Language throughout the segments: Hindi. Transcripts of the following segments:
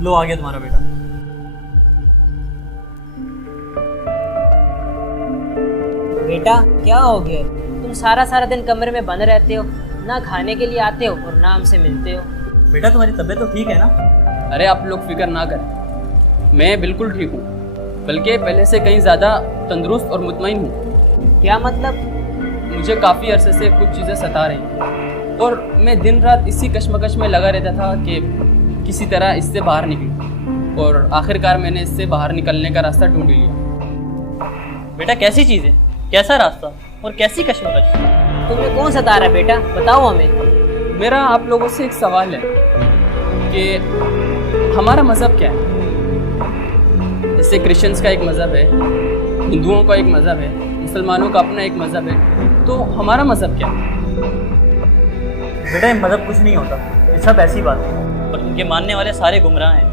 लो आ गया तुम्हारा बेटा। बेटा क्या हो गया? तुम सारा सारा दिन कमरे में बंद रहते हो, ना खाने के लिए आते हो और ना हमसे मिलते हो। बेटा तुम्हारी तबीयत तो ठीक है ना? अरे आप लोग फिक्र ना करें, मैं बिल्कुल ठीक हूँ, बल्कि पहले से कहीं ज़्यादा तंदुरुस्त और मुतमईन हूँ। क्या मतलब? मुझे काफ़ी अरसे से कुछ चीज़ें सता रही और मैं दिन रात इसी कश्मकश में लगा रहता था कि किसी तरह इससे बाहर निकलूँ, और आखिरकार मैंने इससे बाहर निकलने का रास्ता ढूंढ लिया। बेटा कैसी चीज़ है, कैसा रास्ता और कैसी कश्मकश? तुम्हें कौन सता रहा है बेटा, बताओ हमें। मेरा आप लोगों से एक सवाल है कि हमारा मज़हब क्या है? जैसे क्रिश्चियंस का एक मज़हब है, हिंदुओं का एक मज़हब है, मुसलमानों का अपना एक मज़हब है, तो हमारा मज़हब क्या है? बेटा ये मज़हब कुछ नहीं होता, ये सब ऐसी बात है और इनके मानने वाले सारे गुमराह हैं।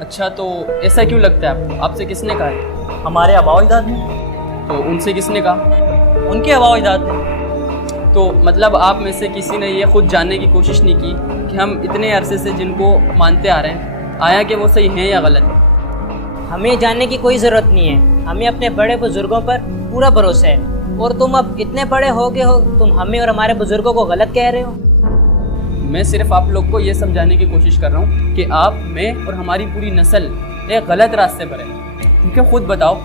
अच्छा, तो ऐसा क्यों लगता है आपको? आपसे किसने कहा है? हमारे आबाओ अजदाद ने। तो उनसे किसने कहा? उनके आबाओ अजदाद ने। तो मतलब आप में से किसी ने ये खुद जानने की कोशिश नहीं की कि हम इतने अरसे से जिनको मानते आ रहे हैं, आया कि वो सही हैं या गलत? हमें जानने की कोई ज़रूरत नहीं है, हमें अपने बड़े बुजुर्गों पर पूरा भरोसा है। और तुम अब इतने बड़े हो गए हो, तुम हमें और हमारे बुजुर्गों को गलत कह रहे हो। मैं सिर्फ आप लोग को ये समझाने की कोशिश कर रहा हूँ कि आप, मैं और हमारी पूरी नस्ल एक गलत रास्ते पर है। क्योंकि खुद बताओ,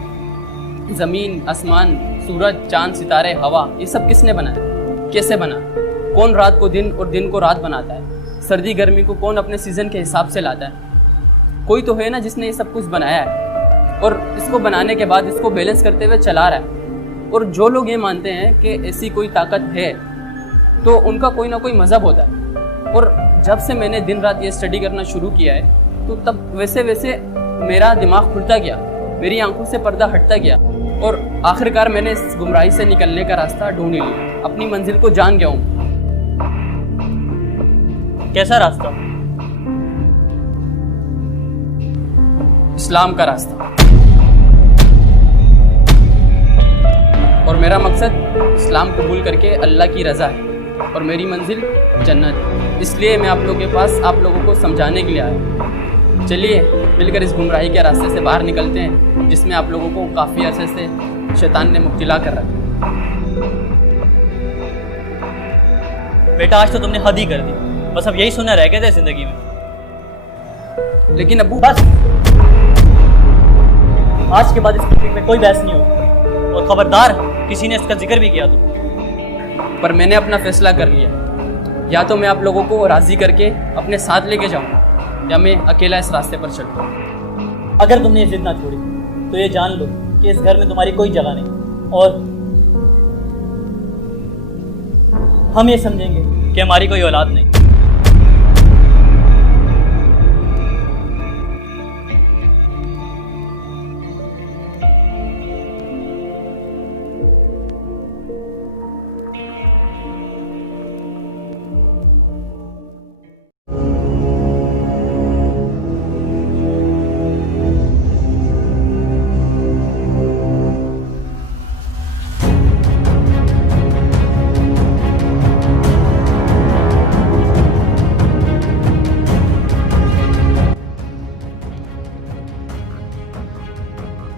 ज़मीन, आसमान, सूरज, चांद, सितारे, हवा, ये सब किसने बनाया? कैसे बना? कौन रात को दिन और दिन को रात बनाता है? सर्दी गर्मी को कौन अपने सीज़न के हिसाब से लाता है? कोई तो है ना जिसने ये सब कुछ बनाया है और इसको बनाने के बाद इसको बैलेंस करते हुए चला रहा है। और जो लोग ये मानते हैं कि ऐसी कोई ताकत है, तो उनका कोई ना कोई मज़हब होता है। और जब से मैंने दिन रात ये स्टडी करना शुरू किया है, तो तब वैसे वैसे मेरा दिमाग खुलता गया, मेरी आंखों से पर्दा हटता गया और आखिरकार मैंने इस गुमराही से निकलने का रास्ता ढूंढ लिया, अपनी मंजिल को जान गया हूँ। कैसा रास्ता? इस्लाम का रास्ता। और मेरा मकसद इस्लाम कबूल करके अल्लाह की रज़ा है और मेरी मंजिल जन्नत है। इसलिए मैं आप लोगों के पास आप लोगों को समझाने के लिए आया। चलिए मिलकर इस गुमराही के रास्ते से बाहर निकलते हैं, जिसमें आप लोगों को काफ़ी अरसे से शैतान ने मुब्तला कर रखा। बेटा आज तो तुमने हद ही कर दी, बस अब यही सुनना रह गया था ज़िंदगी में। लेकिन अबू, बस आज के बाद इस टॉपिक में कोई बहस नहीं होगी, और खबरदार किसी ने इसका जिक्र भी किया तो। पर मैंने अपना फैसला कर लिया, या तो मैं आप लोगों को राज़ी करके अपने साथ लेके जाऊंगा, या मैं अकेला इस रास्ते पर चलूँ। अगर तुमने ये जिद ना छोड़ी तो ये जान लो कि इस घर में तुम्हारी कोई जगह नहीं, और हम ये समझेंगे कि हमारी कोई औलाद नहीं।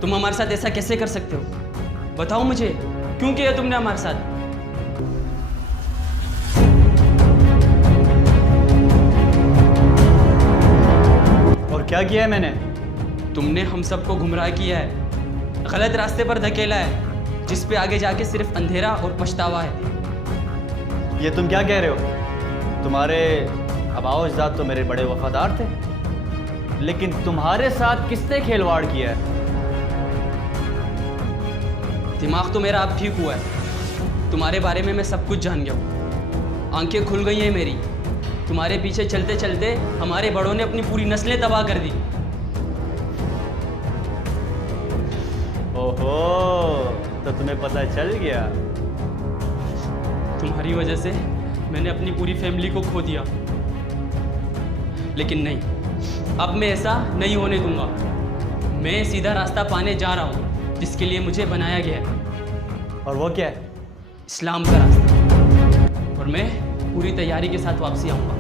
तुम हमारे साथ ऐसा कैसे कर सकते हो? बताओ मुझे, क्यों किया तुमने हमारे साथ? और क्या किया है मैंने? तुमने हम सबको गुमराह किया है, गलत रास्ते पर धकेला है, जिस पे आगे जाके सिर्फ अंधेरा और पछतावा है। ये तुम क्या कह रहे हो? तुम्हारे आबाओ अजदाद तो मेरे बड़े वफादार थे, लेकिन तुम्हारे साथ किसने खिलवाड़ किया है? दिमाग तो मेरा अब ठीक हुआ है, तुम्हारे बारे में मैं सब कुछ जान गया हूँ, आंखें खुल गई हैं मेरी। तुम्हारे पीछे चलते चलते हमारे बड़ों ने अपनी पूरी नस्लें तबाह कर दी। ओहो, तो तुम्हें पता चल गया? तुम्हारी वजह से मैंने अपनी पूरी फैमिली को खो दिया, लेकिन नहीं, अब मैं ऐसा नहीं होने दूंगा। मैं सीधा रास्ता पाने जा रहा हूँ जिसके लिए मुझे बनाया गया है। और वो क्या है? इस्लाम का रास्ता। और मैं पूरी तैयारी के साथ वापसी आऊँगा।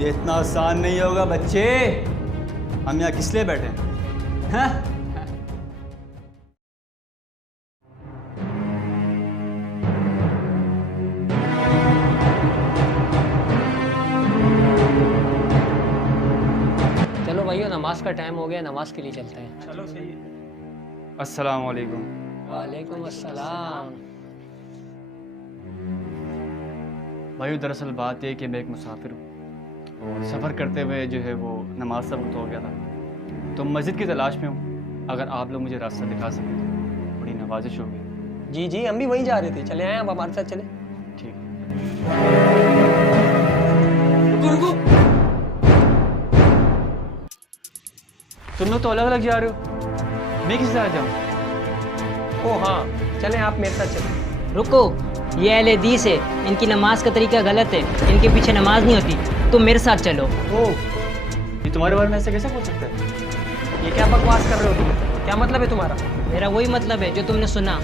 ये इतना आसान नहीं होगा बच्चे। हम यहाँ किस लिए बैठे हैं? हाँ? चलो भाइयों, नमाज का टाइम हो गया, नमाज के लिए चलते हैं। चलो सही है। अस्सलाम वालेकुम। वालेकुम अस्सलाम। भाई दरअसल बात ये कि मैं एक मुसाफिर हूँ और सफ़र करते हुए जो है वो नमाज का वक्त हो गया था, तो मस्जिद की तलाश में हूँ। अगर आप लोग मुझे रास्ता दिखा सकें तो बड़ी नवाजिश होगी। जी जी, हम भी वहीं जा रहे थे, चले आए, अब हमारे साथ चले। ठीक। तुम लोग तो अलग अलग जा रहे हो, मैं किस तरह जाऊँ? ओ हाँ, चले आप मेरे साथ चले। रुको, ये अहले हदीस है, इनकी नमाज का तरीका गलत है, इनके पीछे नमाज नहीं होती, तुम मेरे साथ चलो। ओ, ये तुम्हारे बारे में ऐसे कैसे बोल सकते हैं? ये क्या बकवास कर रहे हो तुम? क्या मतलब है तुम्हारा? मेरा वही मतलब है जो तुमने सुना।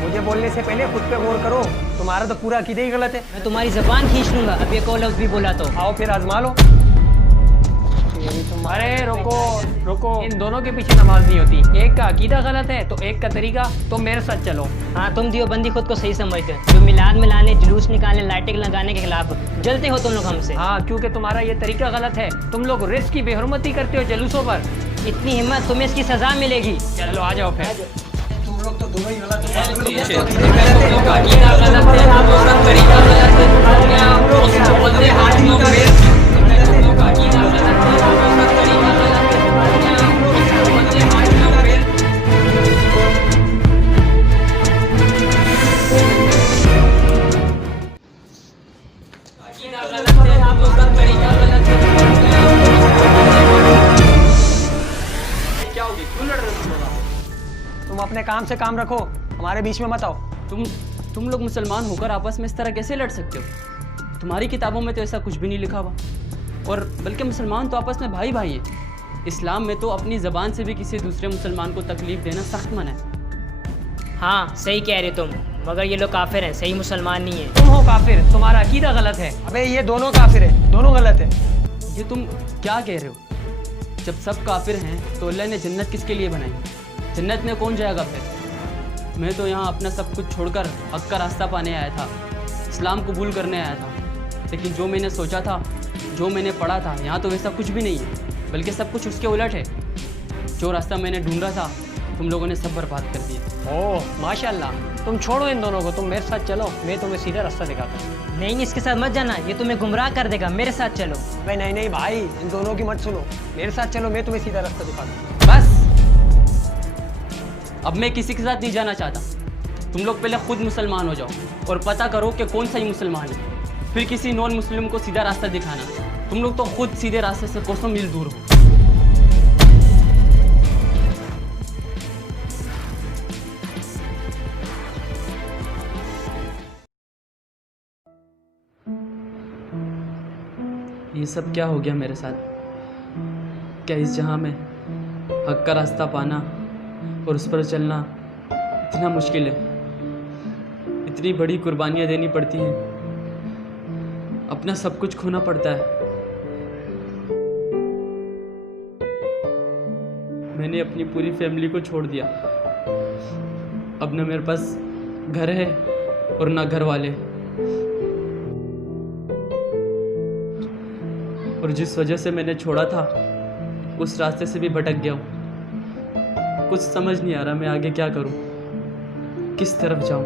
मुझे बोलने से पहले खुद पे गौर करो, तुम्हारा तो पूरा अकीदा ही गलत है। मैं तुम्हारी जबान खींच लूंगा अब एक और लफ्ज़ भी बोला तो। आओ फिर आजमा लो। अरे रुको रुको, इन दोनों के पीछे नमाज नहीं होती। एक का अकीदा गलत है तो एक का तरीका। तुम मेरे साथ चलो। हाँ, तुम दियोबंदी खुद को सही समझते हो, जो मिलाद में लाने, जुलूस निकालने, लाइटिंग लगाने के खिलाफ जलते हो तुम लोग हमसे। हाँ, क्योंकि तुम्हारा ये तरीका गलत है। तुम लोग रिस्क की बेहुरमती करते हो जुलूसों पर। इतनी हिम्मत, तुम्हें इसकी सजा मिलेगी। चलो आ जाओ फिर। तुम लोग तो दोनों ही गलत तुम अपने काम से काम रखो, हमारे बीच में मत आओ। तुम लोग मुसलमान होकर आपस में इस तरह कैसे लड़ सकते हो? तुम्हारी किताबों में तो ऐसा कुछ भी नहीं लिखा हुआ। और बल्कि मुसलमान तो आपस में भाई भाई हैं। इस्लाम में तो अपनी ज़बान से भी किसी दूसरे मुसलमान को तकलीफ़ देना सख्त मना है। हाँ, सही कह रहे तुम, मगर ये लोग काफिर हैं, सही मुसलमान नहीं है। तुम हो काफिर, तुम्हारा अकीदा गलत है। अबे ये दोनों काफिर है, दोनों गलत है। ये तुम क्या कह रहे हो? जब सब काफिर हैं तो अल्लाह ने जन्नत किसके लिए बनाई? जन्नत में कौन जाएगा फिर? मैं तो यहाँ अपना सब कुछ छोड़कर हक का रास्ता पाने आया था, इस्लाम कबूल करने आया था। लेकिन जो मैंने सोचा था, जो मैंने पढ़ा था, यहाँ तो वैसा कुछ भी नहीं है, बल्कि सब कुछ उसके उलट है। जो रास्ता मैंने ढूंढा था तुम लोगों ने सब बर्बाद कर दिया। ओह माशाल्लाह, तुम छोड़ो इन दोनों को, तुम मेरे साथ चलो, मैं तुम्हें सीधा रास्ता दिखाता हूँ। नहीं, इसके साथ मत जाना, ये तुम्हें गुमराह कर देगा, मेरे साथ चलो। भाई नहीं नहीं भाई, इन दोनों की मत सुनो, मेरे साथ चलो, मैं तुम्हें सीधा रास्ता दिखाता हूँ। बस, अब मैं किसी के साथ नहीं जाना चाहता। तुम लोग पहले खुद मुसलमान हो जाओ और पता करो कि कौन सही मुसलमान है, फिर किसी नॉन मुस्लिम को सीधा रास्ता दिखाना। तुम लोग तो खुद सीधे रास्ते से कोसों मील दूर हो। ये सब क्या हो गया मेरे साथ? क्या इस जहां में हक का रास्ता पाना और उस पर चलना इतना मुश्किल है? इतनी बड़ी कुर्बानियाँ देनी पड़ती हैं, अपना सब कुछ खोना पड़ता है। मैंने अपनी पूरी फैमिली को छोड़ दिया। अब न मेरे पास घर है और ना घर वाले। और जिस वजह से मैंने छोड़ा था उस रास्ते से भी भटक गया हूँ। कुछ समझ नहीं आ रहा मैं आगे क्या करूँ, किस तरफ जाऊँ,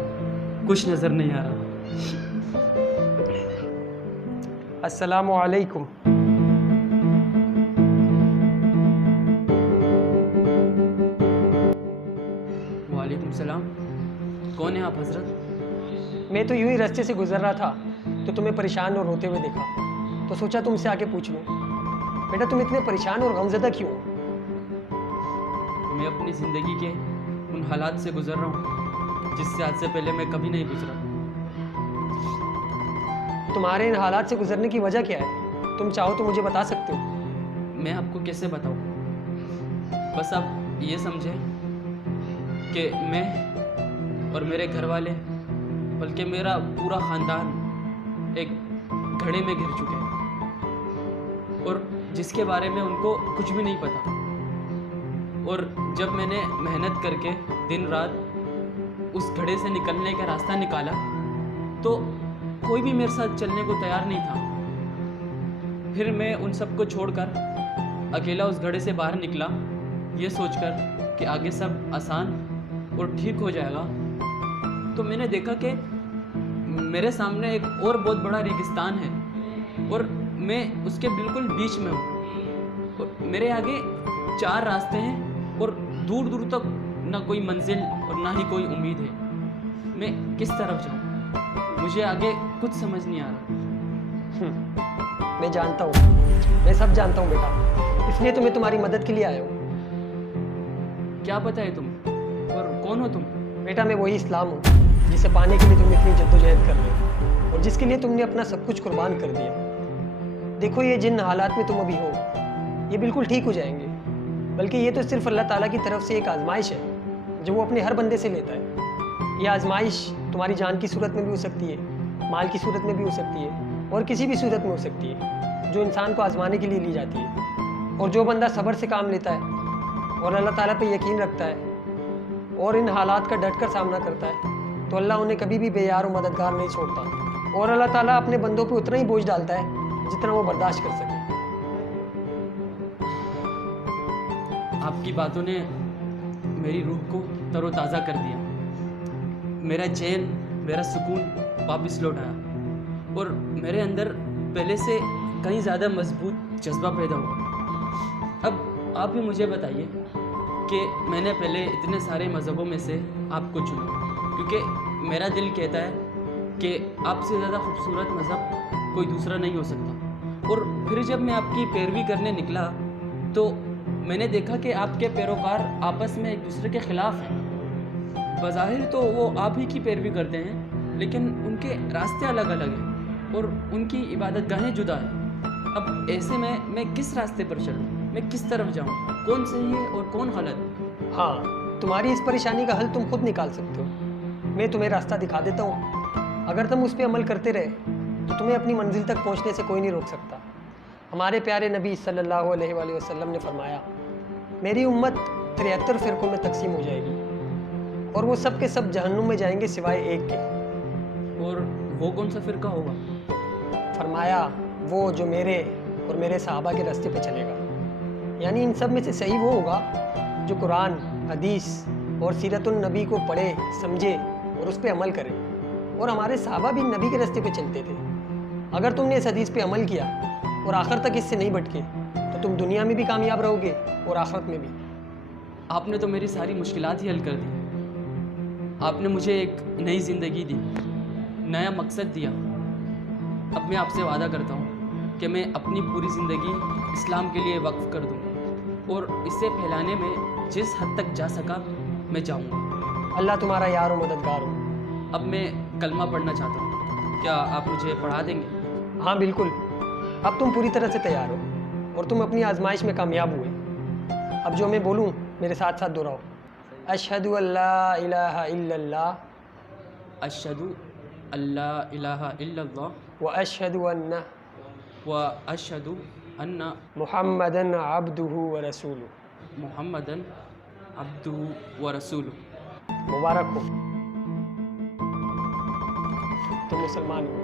कुछ नज़र नहीं आ रहा। अस्सलामु अलैकुम। वालेकुम सलाम। कौन है आप हजरत? मैं तो यूं ही रास्ते से गुजर रहा था तो तुम्हें परेशान और रोते हुए देखा, तो सोचा तुमसे आके पूछ लूँ, बेटा तुम इतने परेशान और गमज़दा क्यों हो? मैं अपनी ज़िंदगी के उन हालात से गुजर रहा हूँ जिससे आज से पहले मैं कभी नहीं गुजरा। तुम्हारे इन हालात से गुजरने की वजह क्या है? तुम चाहो तो मुझे बता सकते हो। मैं आपको कैसे बताऊँ? बस आप ये समझें कि मैं और मेरे घर वाले, बल्कि मेरा पूरा ख़ानदान एक घड़े में घिर चुके हैं और जिसके बारे में उनको कुछ भी नहीं पता। और जब मैंने मेहनत करके दिन रात उस घड़े से निकलने का रास्ता निकाला तो कोई भी मेरे साथ चलने को तैयार नहीं था। फिर मैं उन सबको छोड़कर अकेला उस घड़े से बाहर निकला, ये सोचकर कि आगे सब आसान और ठीक हो जाएगा। तो मैंने देखा कि मेरे सामने एक और बहुत बड़ा रेगिस्तान है और मैं उसके बिल्कुल बीच में हूँ। और मेरे आगे 4 रास्ते हैं और दूर दूर तक ना कोई मंजिल और ना ही कोई उम्मीद है। मैं किस तरफ जाऊँ? मुझे आगे कुछ समझ नहीं आ रहा। मैं जानता हूँ, मैं सब जानता हूँ बेटा, इसलिए तो मैं तुम्हारी मदद के लिए आया हूँ। क्या पता है तुम और कौन हो तुम? बेटा मैं वही इस्लाम हूँ जिसे पाने के लिए तुम इतनी जद्दोजहद कर रहे हो और जिसके लिए तुमने अपना सब कुछ कुर्बान कर दिया। देखो ये जिन हालात में तुम अभी हो ये बिल्कुल ठीक हो जाएंगे, बल्कि ये तो सिर्फ अल्लाह ताला की तरफ से एक आजमाइश है जो वो अपने हर बंदे से लेता है। ये आजमाइश तुम्हारी जान की सूरत में भी हो सकती है, माल की सूरत में भी हो सकती है और किसी भी सूरत में हो सकती है जो इंसान को आजमाने के लिए ली जाती है। और जो बंदा सब्र से काम लेता है और अल्लाह ताला पे यकीन रखता है और इन हालात का डट कर सामना करता है तो अल्लाह उन्हें कभी भी बेयार और मददगार नहीं छोड़ता और अल्लाह ताला अपने बंदों पे उतना ही बोझ डालता है जितना वो बर्दाश्त कर सके। आपकी बातों ने मेरी रूह को तरोताज़ा कर दिया। मेरा चैन, मेरा सुकून वापस लौट आया और मेरे अंदर पहले से कहीं ज़्यादा मजबूत जज्बा पैदा हुआ। अब आप ही मुझे बताइए कि मैंने पहले इतने सारे मज़हबों में से आपको चुना क्योंकि मेरा दिल कहता है कि आपसे ज़्यादा खूबसूरत मज़हब कोई दूसरा नहीं हो सकता। और फिर जब मैं आपकी पैरवी करने निकला तो मैंने देखा कि आपके पैरोकार आपस में एक दूसरे के ख़िलाफ़ हैं। बज़ाहिर तो वो आप ही की पैरवी करते हैं लेकिन उनके रास्ते अलग अलग हैं और उनकी इबादतगाहें जुदा हैं। अब ऐसे में मैं किस रास्ते पर चलूँ? मैं किस तरफ जाऊँ? कौन सही है और कौन गलत? हाँ, तुम्हारी इस परेशानी का हल तुम खुद निकाल सकते हो। मैं तुम्हें रास्ता दिखा देता हूँ। अगर तुम उस पर अमल करते रहे तो तुम्हें अपनी मंजिल तक पहुँचने से कोई नहीं रोक सकता। हमारे प्यारे नबी सल्लल्लाहु अलैहि वसल्लम ने फरमाया, मेरी उम्मत 73 फ़िरक़ों में तकसीम हो जाएगी और वो सब के सब जहन्नुम में जाएंगे सिवाय एक के। और वो कौन सा फ़िरका होगा? फरमाया, वो जो मेरे और मेरे सहाबा के रास्ते पे चलेगा। यानी इन सब में से सही वो होगा जो कुरान, हदीस और सीरतुन नबी को पढ़े, समझे और उस पर अमल करे। और हमारे सहाबा भी नबी के रास्ते पे चलते थे। अगर तुमने इस हदीस पे अमल किया और आखिर तक इससे नहीं भटके तो तुम दुनिया में भी कामयाब रहोगे और आखिरत में भी। आपने तो मेरी सारी मुश्किलात ही हल कर दी। आपने मुझे एक नई ज़िंदगी दी, नया मकसद दिया। अब मैं आपसे वादा करता हूँ कि मैं अपनी पूरी ज़िंदगी इस्लाम के लिए वक्फ़ कर दूँ और इसे फैलाने में जिस हद तक जा सका मैं जाऊँगा। अल्लाह तुम्हारा यार और मददगार हो। अब मैं कलमा पढ़ना चाहता हूँ, क्या आप मुझे पढ़ा देंगे? हाँ बिल्कुल, अब तुम पूरी तरह से तैयार हो और तुम अपनी आजमाइश में कामयाब हुए। अब जो मैं बोलूँ मेरे साथ साथ दोहराओ। अशहदु अल्ला इलाहा इल्लल्लाह, अशहदु अल्ला इलाहा इल्लल्लाह व अशहदु अन्ना मुहम्मदन अब्दुहु व रसूलुहु। मुहम्मदन अब्दुहु व रसूलुहु। मुबारक हो, तुम मुसलमान हो।